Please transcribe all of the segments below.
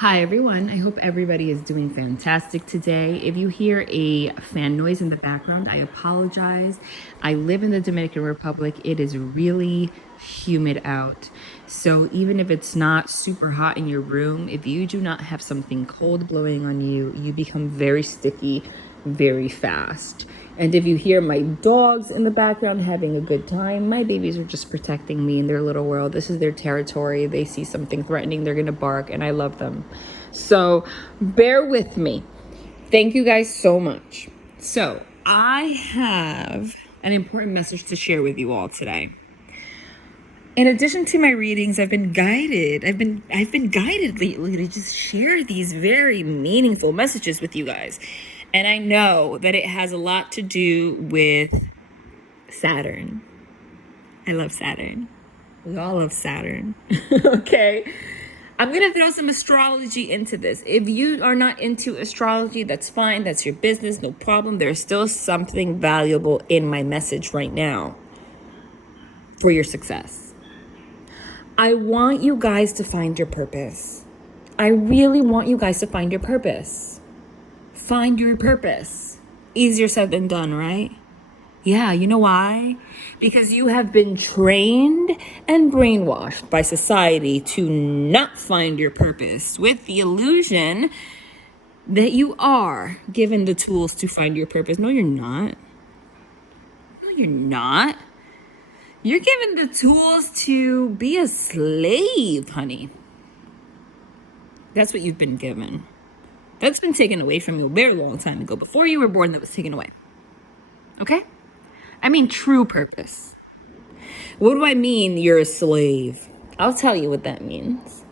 Hi everyone, I hope everybody is doing fantastic today. If you hear a fan noise in the background, I apologize. I live in the Dominican Republic. It is really humid out. So even if it's not super hot in your room, if you do not have something cold blowing on you, you become very sticky very fast. And if you hear my dogs in the background having a good time, my babies are just protecting me in their little world. This is their territory. They see something threatening, they're gonna bark, and I love them. So bear with me. Thank you guys so much. So I have an important message to share with you all today. In addition to my readings, I've been guided lately to just share these very meaningful messages with you guys. And I know that it has a lot to do with Saturn. I love Saturn. We all love Saturn. Okay. I'm going to throw some astrology into this. If you are not into astrology, that's fine. That's your business. No problem. There's still something valuable in my message right now for your success. I want you guys to find your purpose. I really want you guys to find your purpose. Find your purpose. Easier said than done, right? Yeah, you know why? Because you have been trained and brainwashed by society to not find your purpose with the illusion that you are given the tools to find your purpose. No, you're not. No, you're not. You're given the tools to be a slave, honey. That's what you've been given. That's been taken away from you a very long time ago. Before you were born, that was taken away. Okay? I mean true purpose. What do I mean you're a slave? I'll tell you what that means.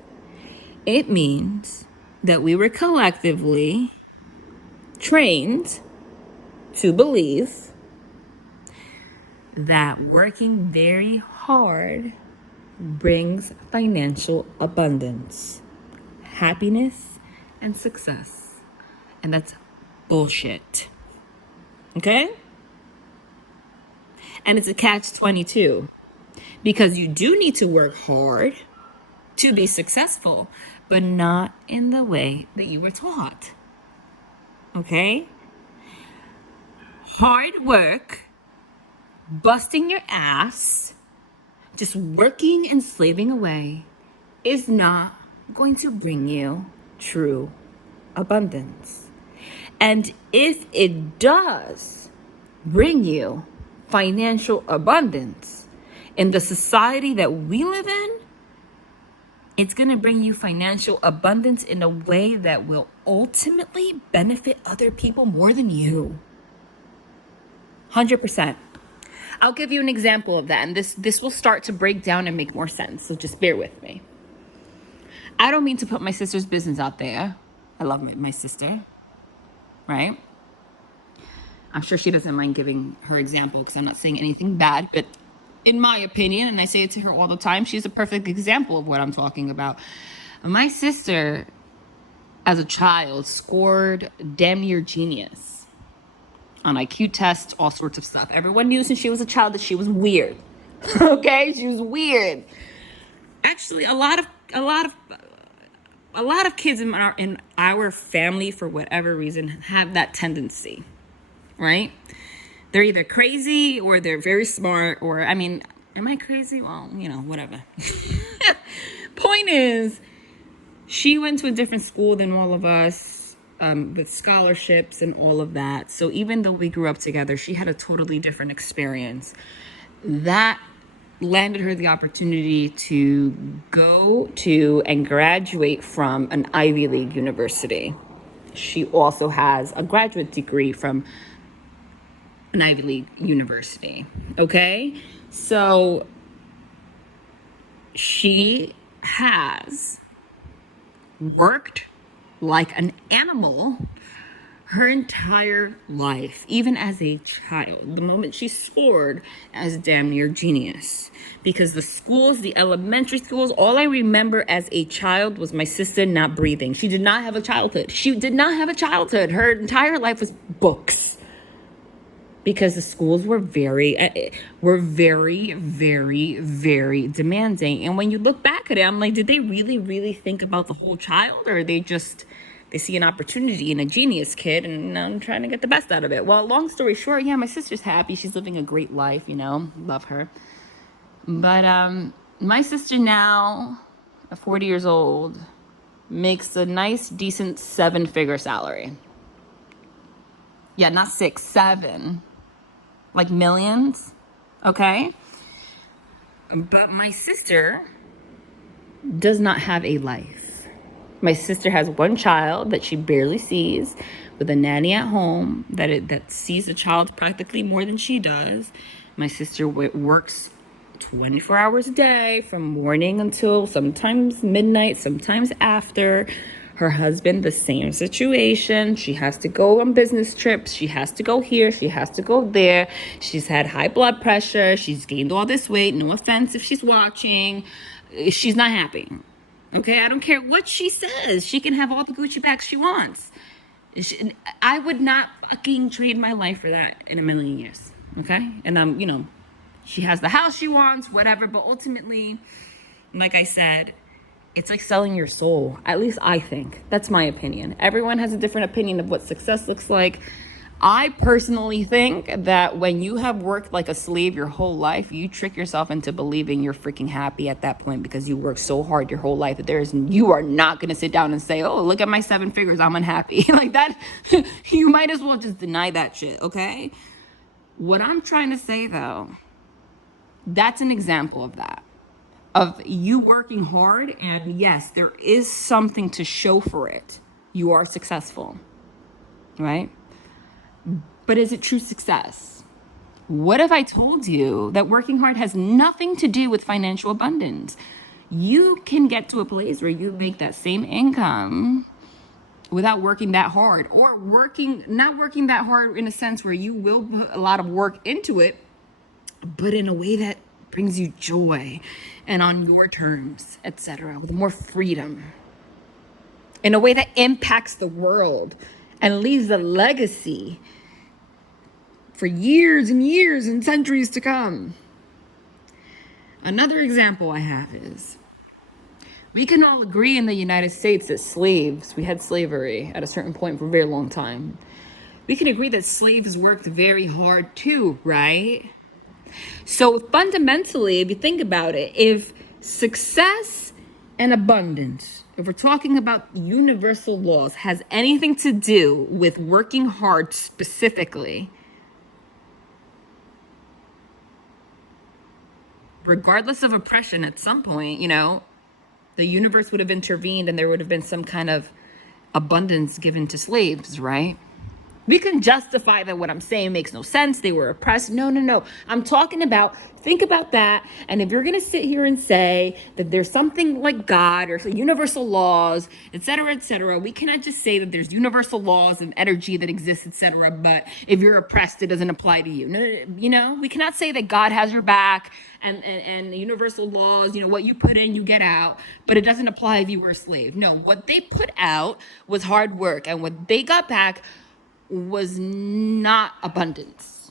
It means that we were collectively trained to believe that working very hard brings financial abundance, happiness, and success. And that's bullshit. Okay? And it's a catch-22 because you do need to work hard to be successful, but not in the way that you were taught. Okay? Hard work, busting your ass, just working and slaving away is not going to bring you true abundance. And if it does bring you financial abundance in the society that we live in, it's going to bring you financial abundance in a way that will ultimately benefit other people more than you. 100%. I'll give you an example of that, and this will start to break down and make more sense, so just bear with me. I don't mean to put my sister's business out there. I love my sister, right? I'm sure she doesn't mind giving her example because I'm not saying anything bad, but in my opinion, and I say it to her all the time, she's a perfect example of what I'm talking about. My sister, as a child, scored damn near genius on IQ tests, all sorts of stuff. Everyone knew since she was a child that she was weird. Okay, she was weird. Actually, a lot of kids in our family, for whatever reason, have that tendency, right? They're either crazy or they're very smart, or, I mean, am I crazy? Well, whatever. Point is, she went to a different school than all of us, with scholarships and all of that. So even though we grew up together, she had a totally different experience. That landed her the opportunity to go to and graduate from an Ivy League university. She also has a graduate degree from an Ivy League university. Okay? So she has worked like an animal her entire life, even as a child. The moment she scored as damn near genius. Because the schools, the elementary schools, all I remember as a child was my sister not breathing. She did not have a childhood. Her entire life was books. because the schools were very, very, very demanding. And when you look back at it, I'm like, did they really, really think about the whole child, or they see an opportunity in a genius kid and I'm trying to get the best out of it? Well, long story short, yeah, my sister's happy. She's living a great life, love her. But my sister now, at 40 years old, makes a nice, decent 7-figure salary. Yeah, not 6, 7. Like millions, okay? But my sister does not have a life. My sister has one child that she barely sees, with a nanny at home that sees the child practically more than she does. My sister works 24 hours a day from morning until sometimes midnight, sometimes after. Her husband, the same situation. She has to go on business trips. She has to go here. She has to go there. She's had high blood pressure. She's gained all this weight. No offense if she's watching. She's not happy. Okay, I don't care what she says. She can have all the Gucci bags she wants. I would not fucking trade my life for that in a million years. Okay, and she has the house she wants, whatever. But ultimately, like I said, it's like selling your soul. At least I think. That's my opinion. Everyone has a different opinion of what success looks like. I personally think that when you have worked like a slave your whole life, you trick yourself into believing you're freaking happy at that point because you worked so hard your whole life that you are not going to sit down and say, oh, look at my 7 figures, I'm unhappy. Like that, you might as well just deny that shit, okay? What I'm trying to say though, that's an example of that. Of you working hard, and yes, there is something to show for it. You are successful, right? But is it true success? What if I told you that working hard has nothing to do with financial abundance? You can get to a place where you make that same income without working that hard, or not working that hard in a sense where you will put a lot of work into it, but in a way that brings you joy and on your terms, etc., with more freedom, in a way that impacts the world and leaves a legacy for years and years and centuries to come. Another example I have is, we can all agree in the United States that we had slavery at a certain point for a very long time. We can agree that slaves worked very hard too, right? So fundamentally, if you think about it, if success and abundance, if we're talking about universal laws, has anything to do with working hard specifically, regardless of oppression, at some point, the universe would have intervened and there would have been some kind of abundance given to slaves, right? We can justify that what I'm saying makes no sense. They were oppressed. No. I'm talking about, think about that. And if you're going to sit here and say that there's something like God or universal laws, etc., we cannot just say that there's universal laws and energy that exists, etc., but if you're oppressed, it doesn't apply to you. No, we cannot say that God has your back and universal laws, what you put in, you get out, but it doesn't apply if you were a slave. No, what they put out was hard work, and what they got back was not abundance.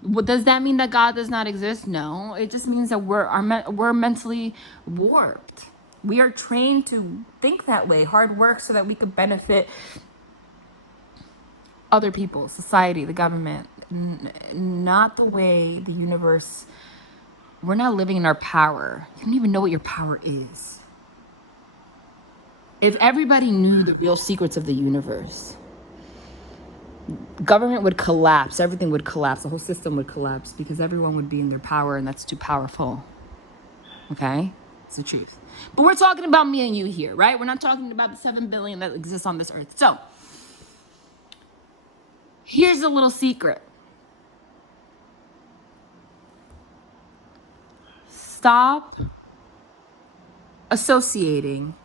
What does that mean? That God does not exist? No, it just means that we're mentally warped. We are trained to think that way, hard work, so that we could benefit other people, society, the government, not the way the universe. We're not living in our power. You don't even know what your power is. If everybody knew the real secrets of the universe, government would collapse, everything would collapse, the whole system would collapse, because everyone would be in their power, and that's too powerful. Okay? It's the truth. But we're talking about me and you here, right? We're not talking about the 7 billion that exists on this earth. So, here's a little secret. Stop associating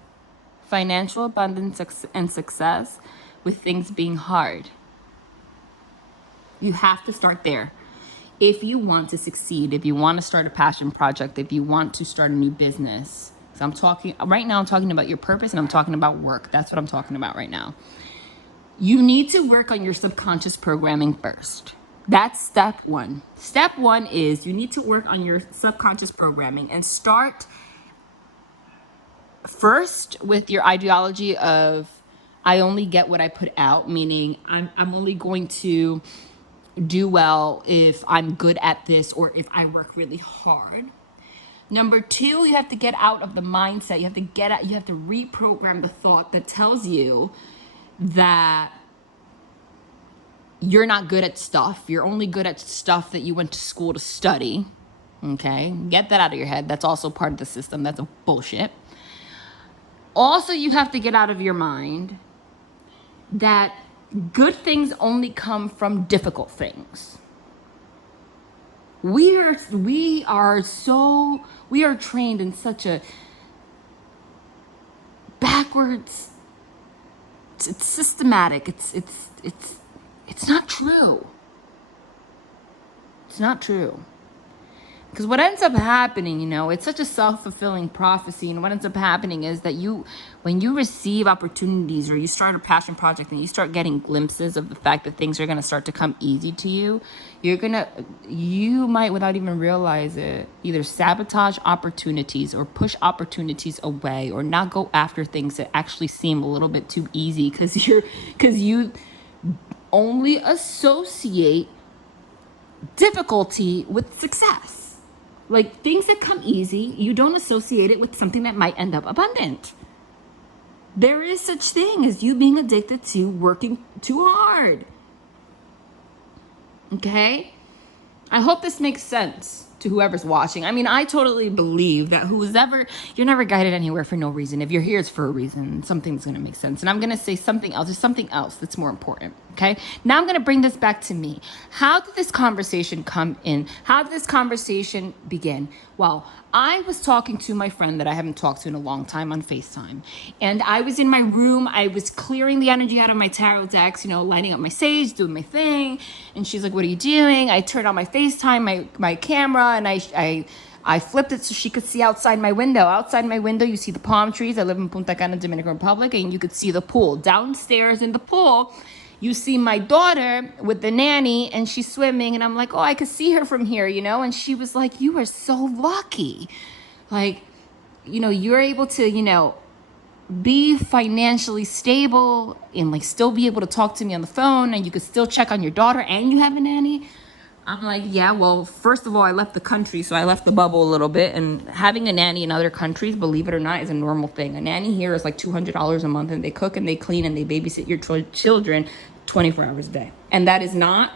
financial abundance and success with things being hard. You have to start there. If you want to succeed, if you want to start a passion project, if you want to start a new business. So I'm talking about your purpose, and I'm talking about work. That's what I'm talking about right now. You need to work on your subconscious programming first. That's step one. Step one is you need to work on your subconscious programming and start first with your ideology of I only get what I put out, meaning I'm only going to do well if I'm good at this or if I work really hard. Number two, you have to get out of the mindset. You have to reprogram the thought that tells you that you're not good at stuff. You're only good at stuff that you went to school to study. Okay? Get that out of your head. That's also part of the system. That's a bullshit. Also, you have to get out of your mind that good things only come from difficult things. We are trained in such a backwards, it's systematic. It's not true. It's not true. Because what ends up happening, it's such a self-fulfilling prophecy. And what ends up happening is that when you receive opportunities or you start a passion project and you start getting glimpses of the fact that things are going to start to come easy to you, you might, without even realize it, either sabotage opportunities or push opportunities away or not go after things that actually seem a little bit too easy because you only associate difficulty with success. Like things that come easy, you don't associate it with something that might end up abundant. There is such thing as you being addicted to working too hard. Okay? I hope this makes sense to whoever's watching. I mean, I totally believe that you're never guided anywhere for no reason. If you're here, it's for a reason. Something's going to make sense. And I'm going to say something else. There's something else that's more important. Okay. Now I'm going to bring this back to me. How did this conversation come in? How did this conversation begin? Well, I was talking to my friend that I haven't talked to in a long time on FaceTime. And I was in my room. I was clearing the energy out of my tarot decks, lighting up my sage, doing my thing. And she's like, what are you doing? I turned on my FaceTime, my camera, and I flipped it so she could see outside my window. Outside my window, you see the palm trees. I live in Punta Cana, Dominican Republic, and you could see the pool. Downstairs in the pool, you see my daughter with the nanny, and she's swimming, and I'm like, oh, I could see her from here, and she was like, you are so lucky. Like, you're able to, be financially stable and like still be able to talk to me on the phone, and you could still check on your daughter and you have a nanny. I'm like, yeah, well, first of all, I left the country, so I left the bubble a little bit. And having a nanny in other countries, believe it or not, is a normal thing. A nanny here is like $200 a month, and they cook and they clean and they babysit your children 24 hours a day. And that is not,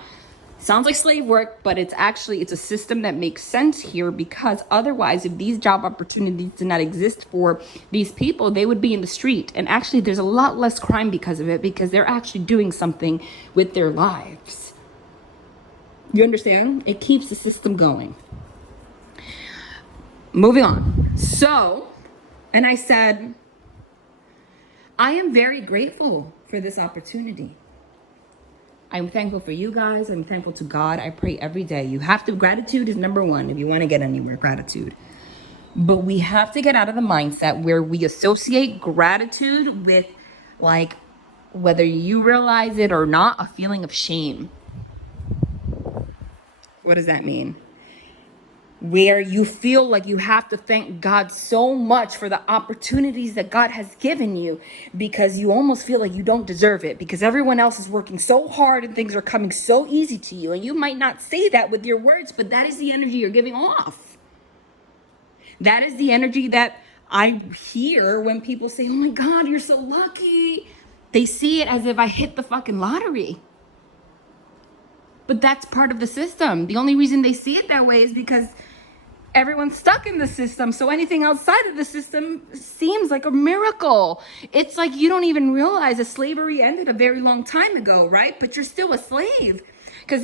sounds like slave work, but it's a system that makes sense here, because otherwise, if these job opportunities did not exist for these people, they would be in the street. And actually, there's a lot less crime because of it, because they're actually doing something with their lives. You understand? It keeps the system going. Moving on. So, and I said, I am very grateful for this opportunity. I'm thankful for you guys. I'm thankful to God. I pray every day. Gratitude is number one if you want to get anywhere, gratitude. But we have to get out of the mindset where we associate gratitude with, like, whether you realize it or not, a feeling of shame. What does that mean? Where you feel like you have to thank God so much for the opportunities that God has given you, because you almost feel like you don't deserve it, because everyone else is working so hard and things are coming so easy to you. And you might not say that with your words, but that is the energy you're giving off. That is the energy that I hear when people say, oh my God, you're so lucky. They see it as if I hit the fucking lottery. But that's part of the system. The only reason they see it that way is because everyone's stuck in the system. So anything outside of the system seems like a miracle. It's like you don't even realize that slavery ended a very long time ago, right? But you're still a slave, because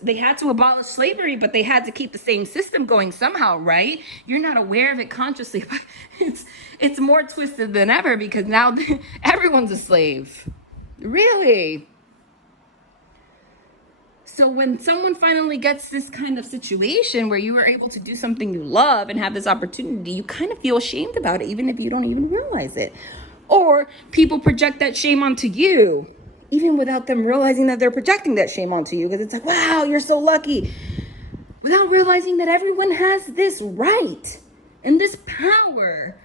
they had to abolish slavery, but they had to keep the same system going somehow, right? You're not aware of it consciously, but it's more twisted than ever, because now everyone's a slave. Really? So when someone finally gets this kind of situation where you are able to do something you love and have this opportunity, you kind of feel ashamed about it, even if you don't even realize it. Or people project that shame onto you. even without them realizing that they're projecting that shame onto you, because it's like, wow, you're so lucky, without realizing that everyone has this right and this power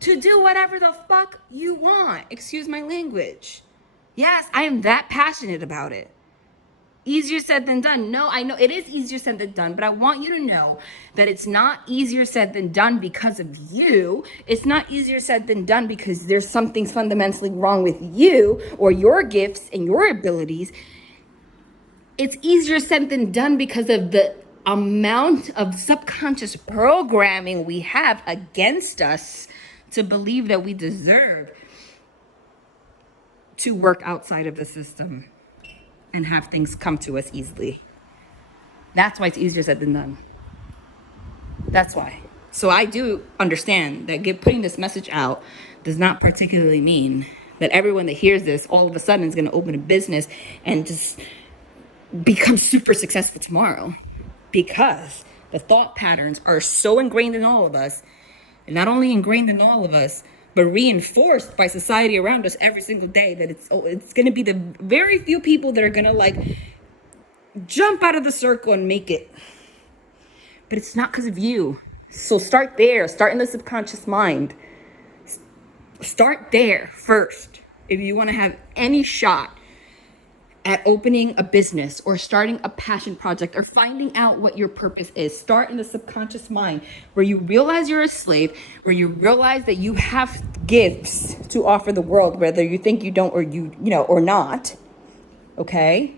to do whatever the fuck you want. Excuse my language. Yes, I am that passionate about it. Easier said than done. No, I know it is easier said than done, but I want you to know that it's not easier said than done because of you. It's not easier said than done because there's something fundamentally wrong with you or your gifts and your abilities. It's easier said than done because of the amount of subconscious programming we have against us to believe that we deserve to work outside of the system and have things come to us easily. That's why it's easier said than done. That's why. So I do understand that putting this message out does not particularly mean that everyone that hears this all of a sudden is going to open a business and just become super successful tomorrow, because the thought patterns are so ingrained in all of us, and not only ingrained in all of us, but reinforced by society around us every single day, that it's going to be the very few people that are going to like jump out of the circle and make it. But it's not because of you. So start there. Start in the subconscious mind. Start there first. If you want to have any shot at opening a business or starting a passion project or finding out what your purpose is, start in the subconscious mind, where you realize you're a slave, where you realize that you have gifts to offer the world, whether you think you don't or you know or not. Okay?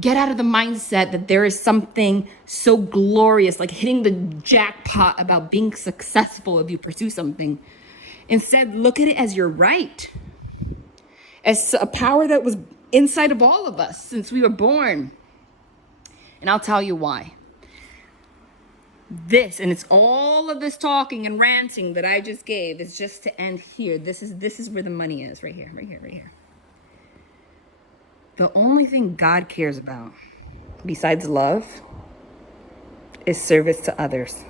Get out of the mindset that there is something so glorious, like hitting the jackpot, about being successful if you pursue something. Instead, look at it as your right, as a power that was inside of all of us since we were born. And I'll tell you why. This, and it's all of this talking and ranting that I just gave, is just to end here. This is where the money is, right here, right here, right here. The only thing God cares about, besides love, is service to others.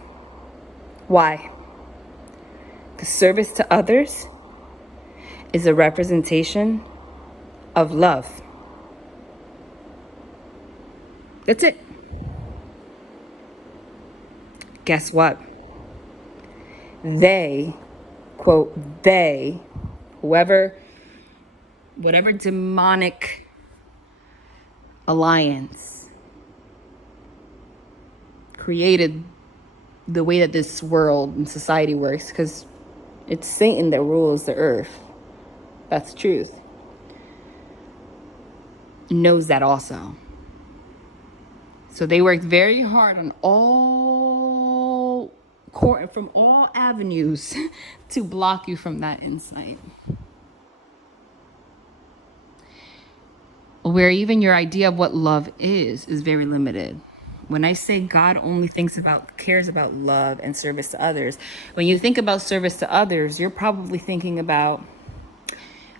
Why? The service to others is a representation of love. That's it. Guess what? They, quote, they, whatever demonic alliance created the way that this world and society works, because it's Satan that rules the earth. That's the truth. Knows that also. So they worked very hard on from all avenues to block you from that insight. Where even your idea of what love is very limited. When I say God only cares about love and service to others, when you think about service to others, you're probably thinking about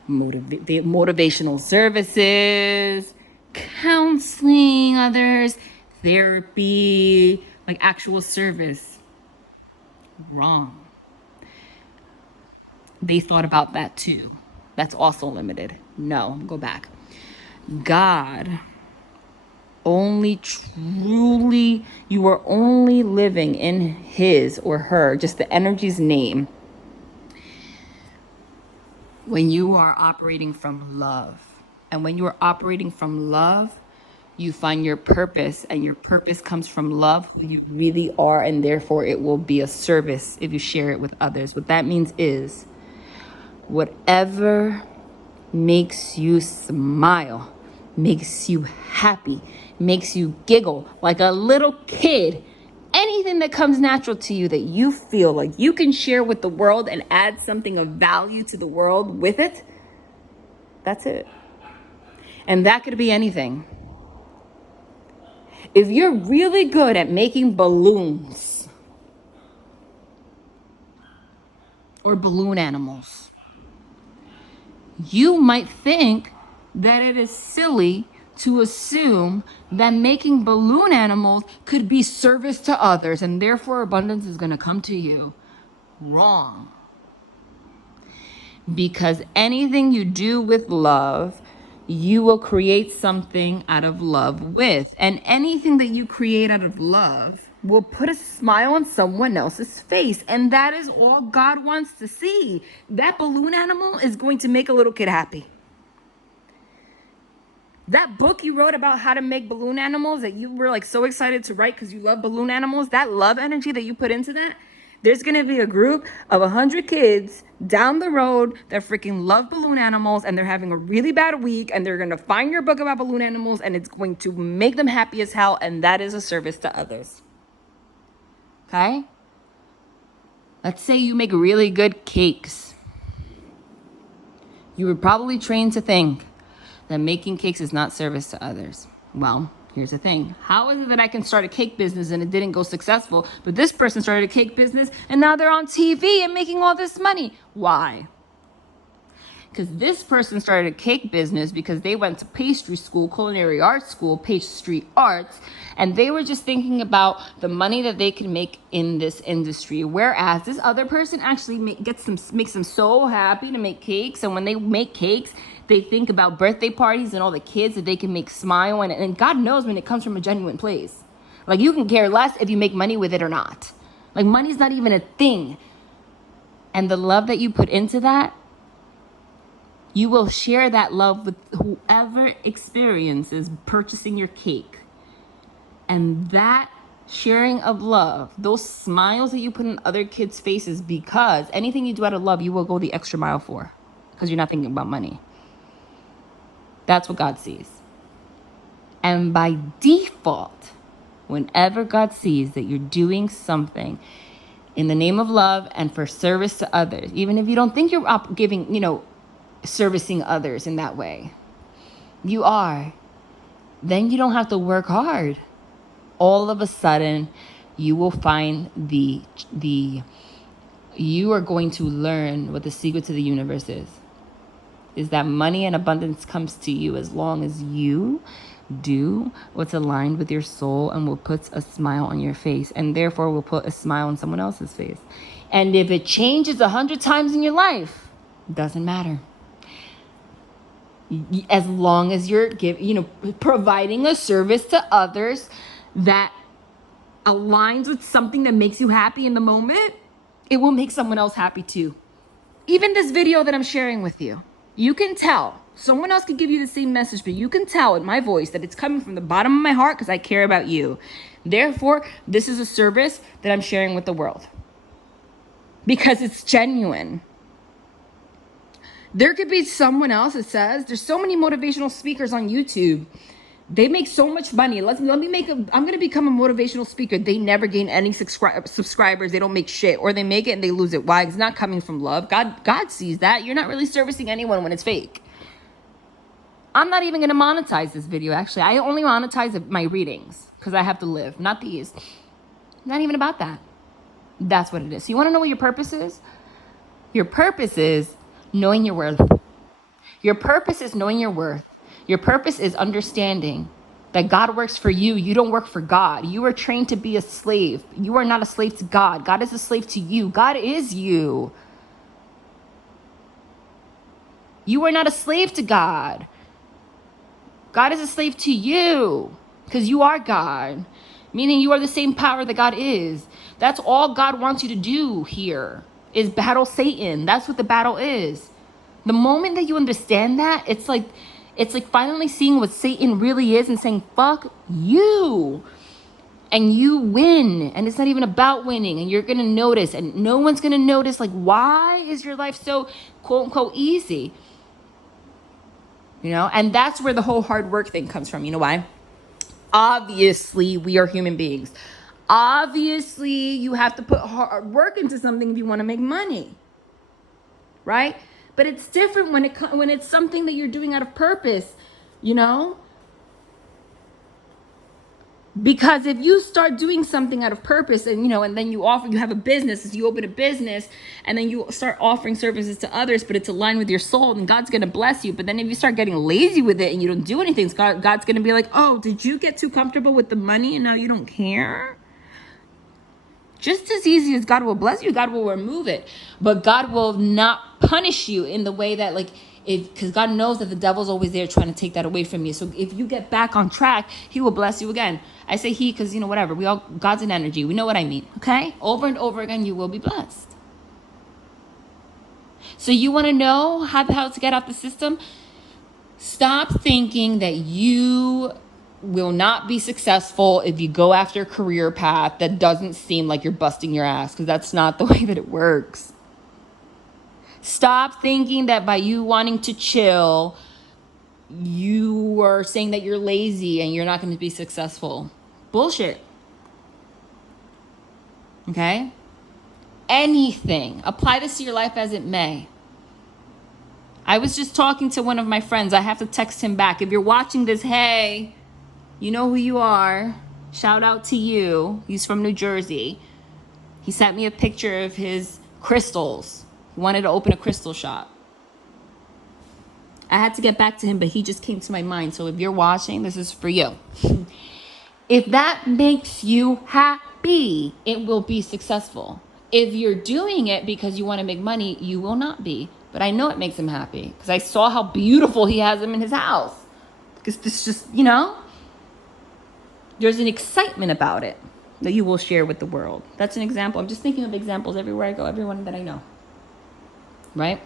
motivational services, counseling others, therapy, like actual service. Wrong. They thought about that too. That's also limited. No, go back. God only truly, you are only living in his or her, just the energy's name, when you are operating from love. And when you are operating from love, you find your purpose, and your purpose comes from love, who you really are, and therefore it will be a service if you share it with others. What that means is, whatever makes you smile, makes you happy, makes you giggle like a little kid, anything that comes natural to you that you feel like you can share with the world and add something of value to the world with it, that's it. And that could be anything. If you're really good at making balloons or balloon animals, you might think that it is silly to assume that making balloon animals could be service to others and therefore abundance is going to come to you. Wrong. Because anything you do with love you will create something out of love with. And anything that you create out of love will put a smile on someone else's face. And that is all God wants to see. That balloon animal is going to make a little kid happy. That book you wrote about how to make balloon animals that you were like so excited to write because you love balloon animals, that love energy that you put into that, there's going to be a group of 100 kids down the road that freaking love balloon animals, and they're having a really bad week, and they're going to find your book about balloon animals, and it's going to make them happy as hell, and that is a service to others. Okay? Let's say you make really good cakes. You were probably trained to think that making cakes is not service to others. Well, here's the thing. How is it that I can start a cake business and it didn't go successful, but this person started a cake business and now they're on TV and making all this money? Why? Because this person started a cake business because they went to pastry school, culinary arts school, pastry arts, and they were just thinking about the money that they can make in this industry. Whereas this other person actually makes them so happy to make cakes, and when they make cakes, they think about birthday parties and all the kids that they can make smile, and God knows when it comes from a genuine place. Like, you can care less if you make money with it or not. Like, money's not even a thing. And the love that you put into that, you will share that love with whoever experiences purchasing your cake. And that sharing of love, those smiles that you put in other kids' faces, because anything you do out of love, you will go the extra mile for, because you're not thinking about money. That's what God sees. And by default, whenever God sees that you're doing something in the name of love and for service to others, even if you don't think you're giving, servicing others in that way, you are, then you don't have to work hard. All of a sudden, you will find you are going to learn what the secret to the universe is that money and abundance comes to you as long as you do what's aligned with your soul and will put a smile on your face, and therefore will put a smile on someone else's face. And if it changes 100 times in your life, it doesn't matter. As long as you're providing a service to others that aligns with something that makes you happy in the moment, it will make someone else happy too. Even this video that I'm sharing with you, you can tell. Someone else could give you the same message, but you can tell in my voice that it's coming from the bottom of my heart because I care about you. Therefore, this is a service that I'm sharing with the world because it's genuine. There could be someone else that says, there's so many motivational speakers on YouTube. They make so much money. I'm going to become a motivational speaker. They never gain any subscribers. They don't make shit, or they make it and they lose it. Why? It's not coming from love. God sees that. You're not really servicing anyone when it's fake. I'm not even going to monetize this video. Actually, I only monetize my readings because I have to live, not these. Not even about that. That's what it is. So you want to know what your purpose is? Your purpose is knowing your worth. Your purpose is knowing your worth. Your purpose is understanding that God works for you. You don't work for God. You are trained to be a slave. You are not a slave to God. God is a slave to you. God is you. You are not a slave to God. God is a slave to you because you are God, meaning you are the same power that God is. That's all God wants you to do here is battle Satan. That's what the battle is. The moment that you understand that, it's like finally seeing what Satan really is and saying, fuck you. And you win. And it's not even about winning. And you're going to notice. And no one's going to notice, like, why is your life so, quote unquote, easy? And that's where the whole hard work thing comes from. You know why? Obviously, we are human beings. Obviously, you have to put hard work into something if you want to make money. Right? But it's different when it's something that you're doing out of purpose, Because if you start doing something out of purpose and then you have a business, you open a business and then you start offering services to others, but it's aligned with your soul, and God's going to bless you. But then if you start getting lazy with it and you don't do anything, God's going to be like, oh, did you get too comfortable with the money and now you don't care? Just as easy as God will bless you, God will remove it. But God will not punish you in the way that, like, Because God knows that the devil's always there trying to take that away from you. So if you get back on track, he will bless you again. I say he because, whatever. God's an energy. We know what I mean, okay? Over and over again, you will be blessed. So you want to know how to get out the system? Stop thinking that you will not be successful if you go after a career path that doesn't seem like you're busting your ass, because that's not the way that it works. Stop thinking that by you wanting to chill, you are saying that you're lazy and you're not going to be successful. Bullshit. Okay? Anything. Apply this to your life as it may. I was just talking to one of my friends. I have to text him back. If you're watching this, hey, you know who you are. Shout out to you. He's from New Jersey. He sent me a picture of his crystals. He wanted to open a crystal shop. I had to get back to him, but he just came to my mind. So if you're watching, this is for you. If that makes you happy, it will be successful. If you're doing it because you want to make money, you will not be. But I know it makes him happy because I saw how beautiful he has them in his house. Because this just, there's an excitement about it that you will share with the world. That's an example. I'm just thinking of examples everywhere I go, everyone that I know. Right?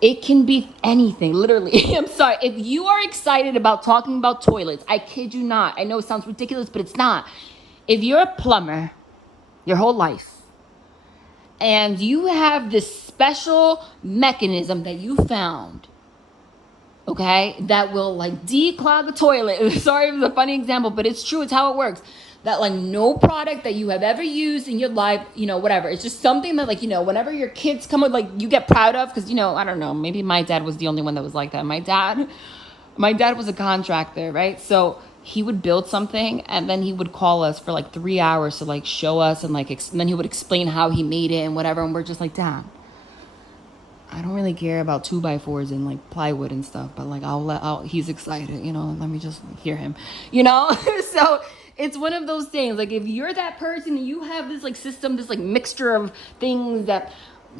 It can be anything, literally. I'm sorry. If you are excited about talking about toilets, I kid you not. I know it sounds ridiculous, but it's not. If you're a plumber your whole life and you have this special mechanism that you found, okay, that will declog a toilet. Sorry, it was a funny example, but it's true. It's how it works. That no product that you have ever used in your life, whatever. It's just something that whenever your kids come with, you get proud of. Because, I don't know, maybe my dad was the only one that was like that. My dad was a contractor, right? So he would build something and then he would call us for 3 hours to show us and and then he would explain how he made it and whatever. And we're just like, Dad, I don't really care about 2x4s and plywood and stuff, but he's excited, let me just hear him, So it's one of those things. If you're that person and you have this system, this mixture of things that,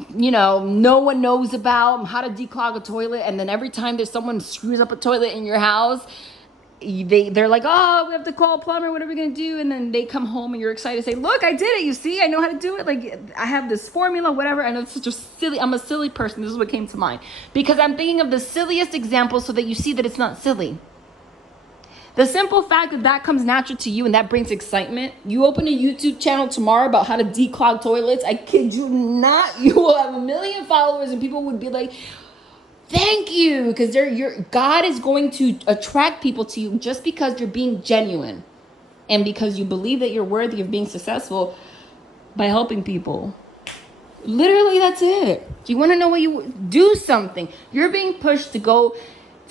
no one knows about, how to declog a toilet. And then every time there's someone screws up a toilet in your house, they're like, oh, we have to call a plumber. What are we going to do? And then they come home and you're excited to say, look, I did it. You see, I know how to do it. I have this formula, whatever. I know it's I'm a silly person. This is what came to mind because I'm thinking of the silliest example so that you see that it's not silly. The simple fact that comes natural to you and that brings excitement. You open a YouTube channel tomorrow about how to declog toilets. I kid you not. You will have 1 million followers and people would be like, thank you, because God is going to attract people to you just because you're being genuine and because you believe that you're worthy of being successful by helping people. Literally, that's it. Do you want to know what you do? Something. You're being pushed to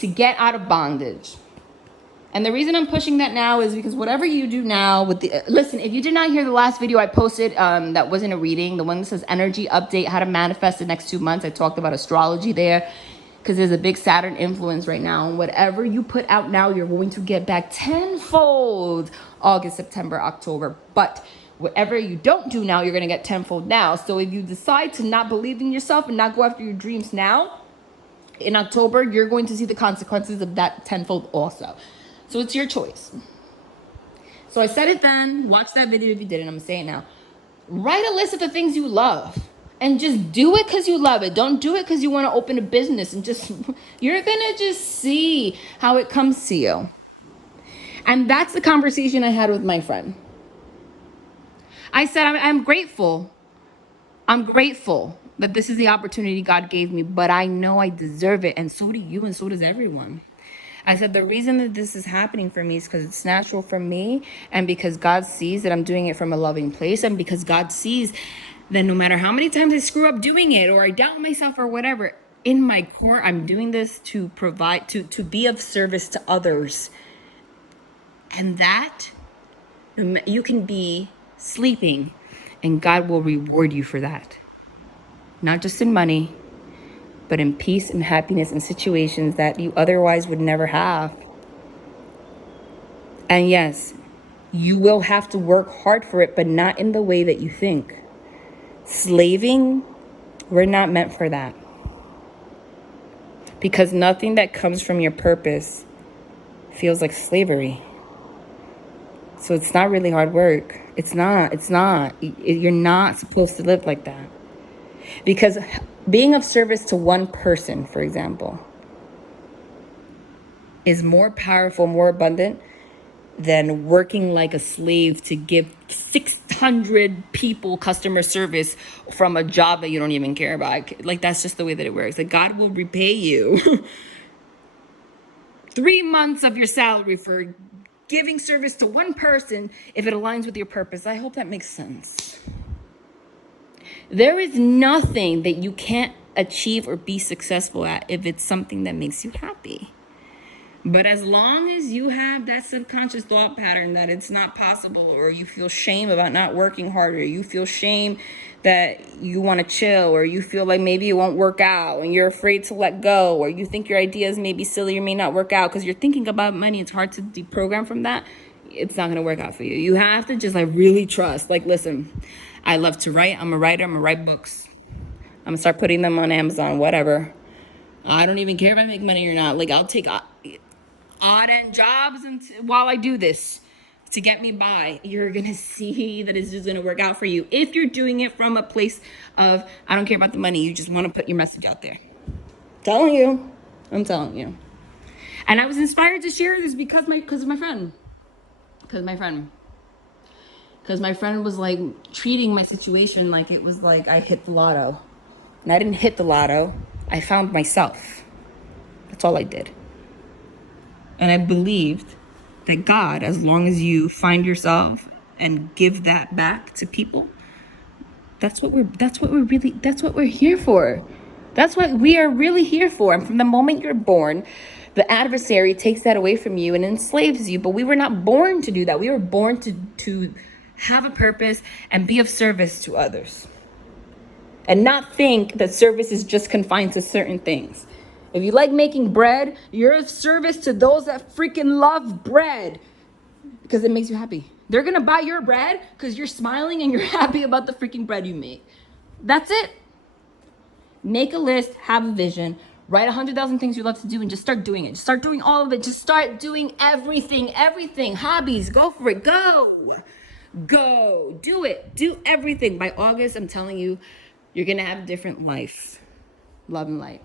get out of bondage. And the reason I'm pushing that now is because whatever you do now listen, if you did not hear the last video I posted that wasn't a reading, the one that says energy update, how to manifest the next 2 months, I talked about astrology there. Because there's a big Saturn influence right now. And whatever you put out now, you're going to get back tenfold August, September, October. But whatever you don't do now, you're going to get tenfold now. So if you decide to not believe in yourself and not go after your dreams now, in October, you're going to see the consequences of that tenfold also. So it's your choice. So I said it then. Watch that video if you didn't. I'm going to say it now. Write a list of the things you love. And just do it because you love it. Don't do it because you want to open a business. And you're going to just see how it comes to you. And that's the conversation I had with my friend. I said, I'm grateful. I'm grateful that this is the opportunity God gave me. But I know I deserve it. And so do you and so does everyone. I said, the reason that this is happening for me is because it's natural for me. And because God sees that I'm doing it from a loving place. And because God sees then no matter how many times I screw up doing it or I doubt myself or whatever, in my core, I'm doing this to provide, to be of service to others. And that you can be sleeping and God will reward you for that. Not just in money, but in peace and happiness in situations that you otherwise would never have. And yes, you will have to work hard for it, but not in the way that you think. Slaving, we're not meant for that. Because nothing that comes from your purpose feels like slavery. So it's not really hard work. It's not. You're not supposed to live like that. Because being of service to one person, for example, is more powerful, more abundant than working like a slave to give 600 people customer service from a job that you don't even care about. Like, that's just the way that it works. Like, God will repay you 3 months of your salary for giving service to one person if it aligns with your purpose. I hope that makes sense. There is nothing that you can't achieve or be successful at if it's something that makes you happy. But as long as you have that subconscious thought pattern that it's not possible, or you feel shame about not working harder, you feel shame that you want to chill, or you feel like maybe it won't work out and you're afraid to let go, or you think your ideas may be silly or may not work out because you're thinking about money, it's hard to deprogram from that. It's not going to work out for you. You have to just really trust. Like, listen, I love to write. I'm a writer. I'm going to write books. I'm going to start putting them on Amazon, whatever. I don't even care if I make money or not. Like, I'll take odd end jobs while I do this to get me by. You're gonna see that it's just gonna work out for you if you're doing it from a place of I don't care about the money. You just want to put your message out there. I'm telling you. And I was inspired to share this because my friend was like treating my situation like it was like I hit the lotto, and I didn't hit the lotto. I found myself. That's all I did. And I believed that God, as long as you find yourself and give that back to people, that's what we're here for. That's what we are really here for. And from the moment you're born, the adversary takes that away from you and enslaves you. But we were not born to do that. We were born to have a purpose and be of service to others. And not think that service is just confined to certain things. If you like making bread, you're of service to those that freaking love bread because it makes you happy. They're going to buy your bread because you're smiling and you're happy about the freaking bread you make. That's it. Make a list, have a vision, write 100,000 things you love to do and just start doing it. Just start doing all of it. Just start doing everything. Hobbies, go for it. Go, do it. Do everything. By August, I'm telling you, you're going to have a different life. Love and light.